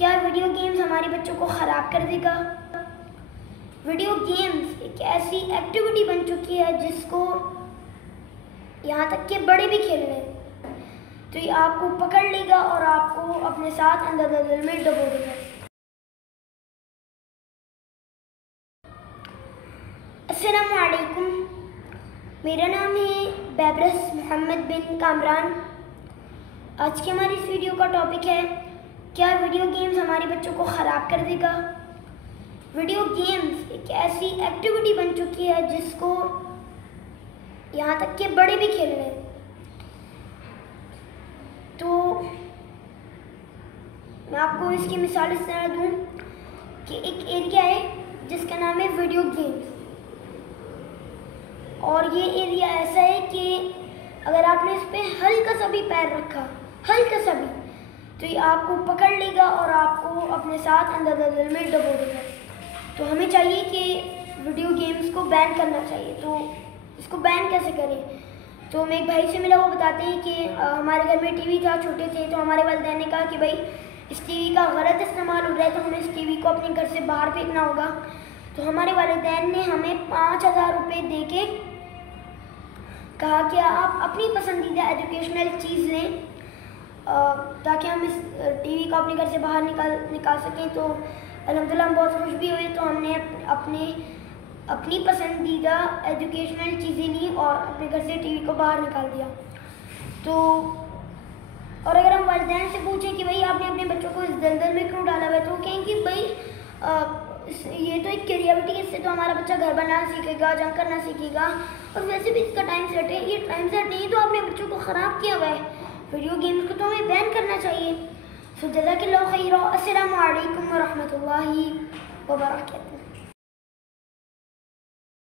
क्या video games हमारे बच्चों को ख़राब कर देगा? वीडियो गेम्स एक ऐसी एक्टिविटी बन चुकी है जिसको यहाँ तक कि बड़े भी खेल रहे हैं, तो ये आपको पकड़ लेगा और आपको अपने साथ अंदर में डुबो देगा। अस्सलामु अलैकुम, मेरा नाम है बैबरस मोहम्मद बिन कामरान। आज की हमारी इस वीडियो का टॉपिक है, क्या वीडियो गेम्स हमारे बच्चों को ख़राब कर देगा? वीडियो गेम्स एक ऐसी एक्टिविटी बन चुकी है जिसको यहाँ तक कि बड़े भी खेल रहे हैं, तो मैं आपको इसकी मिसाल इस तरह दूँ कि एक एरिया है जिसका नाम है वीडियो गेम्स, और ये एरिया ऐसा है कि अगर आपने इस पर हल्का सा भी पैर रखा, हल्का सा भी, तो ये आपको पकड़ लेगा और आपको अपने साथ अंदर में डुबो देगा। तो हमें चाहिए कि वीडियो गेम्स को बैन करना चाहिए। तो इसको बैन कैसे करें? तो मैं एक भाई से मिला, वो बताते हैं कि हमारे घर में टीवी था, छोटे थे, तो हमारे वालिदैन ने कहा कि भाई इस टीवी का गलत इस्तेमाल हो रहा है, तो हमें इस टीवी को अपने घर से बाहर फेंकना होगा। तो हमारे वालिदैन ने हमें 5000 रुपये दे के कहा कि आप अपनी पसंदीदा एजुकेशनल चीज़ लें ताकि हम इस टीवी को अपने घर से बाहर निकाल सकें। तो अल्हम्दुलिल्लाह हम बहुत खुश भी हुए, तो हमने अपनी पसंदीदा एजुकेशनल चीज़ें ली और अपने घर से टीवी को बाहर निकाल दिया। तो और अगर हम वालिदैन से पूछें कि भाई आपने अपने बच्चों को इस दलदल में क्यों डाला हुआ है, तो वो कहें कि भाई ये तो एक क्रिएटिविटी है, इससे तो हमारा बच्चा घर बनाना सीखेगा, जंग करना सीखेगा, और वैसे भी इसका टाइम सेट है। ये टाइम सेट नहीं तो आपने बच्चों को ख़राब किया हुआ है। वीडियो गेम्स को तो हमें बैन करना चाहिए। सो जज़ाकल्लाहु खैरा। अस्सलामु अलैकुम व रहमतुल्लाहि व बरकातुहू।